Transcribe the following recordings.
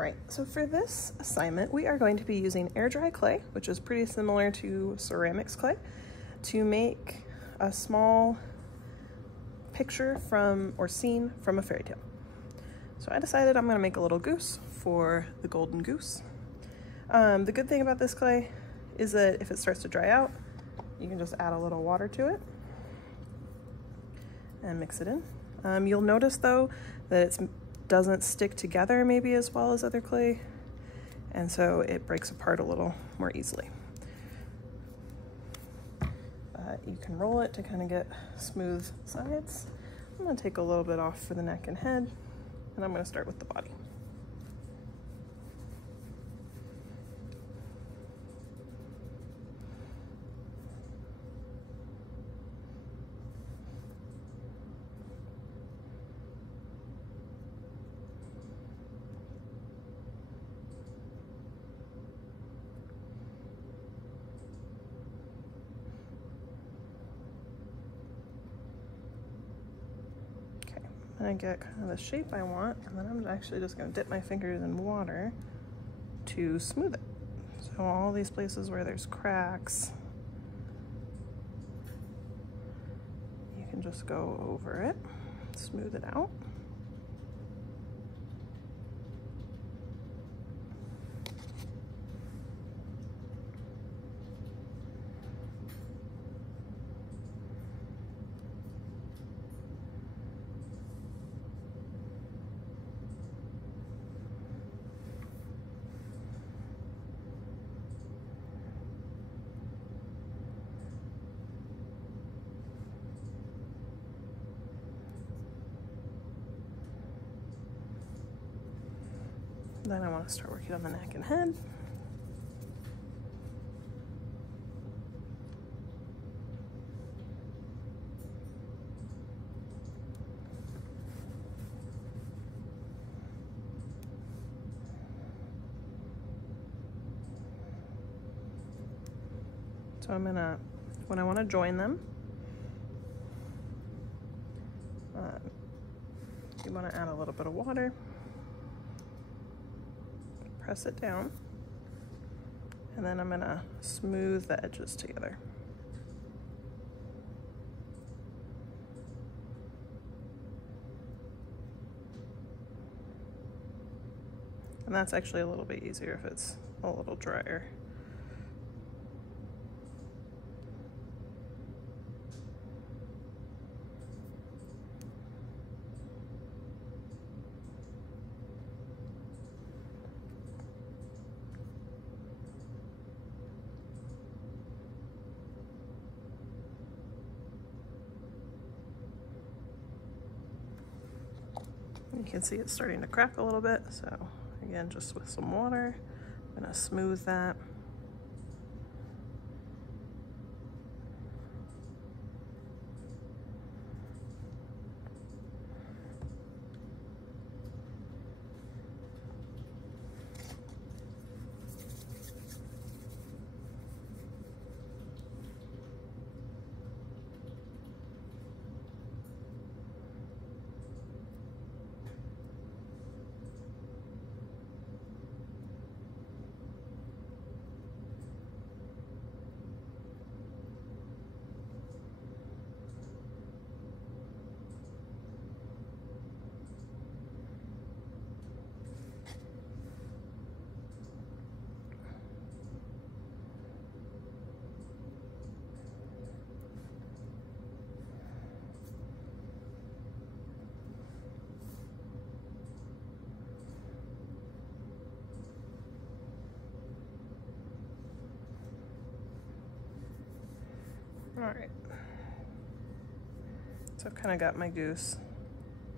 Right, so for this assignment, we are going to be using air dry clay, which is pretty similar to ceramics clay, to make a small picture from, or scene from, a fairy tale. So I decided I'm gonna make a little goose for the golden goose. The good thing about this clay is that if it starts to dry out, you can just add a little water to it and mix it in. You'll notice though that it doesn't stick together maybe as well as other clay, and so it breaks apart a little more easily. You can roll it to kind of get smooth sides. I'm gonna take a little bit off for the neck and head, and I'm gonna start with the body. And I get kind of the shape I want, and then I'm actually just going to dip my fingers in water to smooth it. So all these places where there's cracks, you can just go over it, smooth it out. Then I want to start working on the neck and head. So I'm gonna, when I want to join them, you want to add a little bit of water. Press it down, and then I'm gonna smooth the edges together. And that's actually a little bit easier if it's a little drier. You can see it's starting to crack a little bit, so again, just with some water, I'm gonna smooth that. All right, so I've kind of got my goose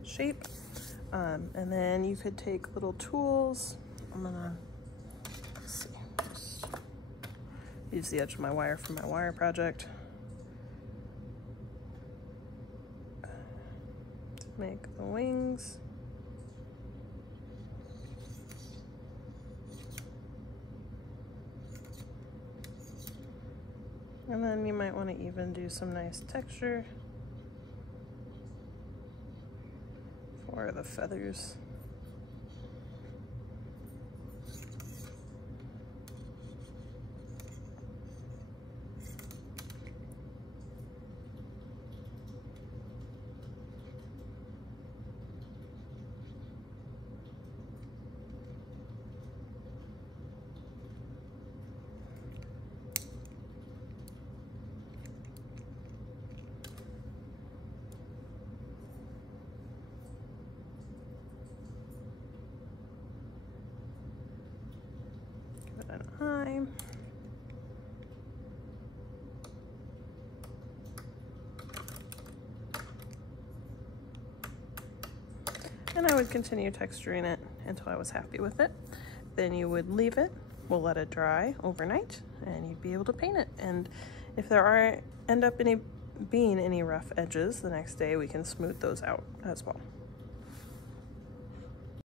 shape, and then you could take little tools. I'm gonna, let's see, just use the edge of my wire from my wire project to make the wings. And then you might want to even do some nice texture for the feathers. an eye. And I would continue texturing it until I was happy with it. Then you would leave it. We'll let it dry overnight and you'd be able to paint it. And if there end up being any rough edges the next day, we can smooth those out as well.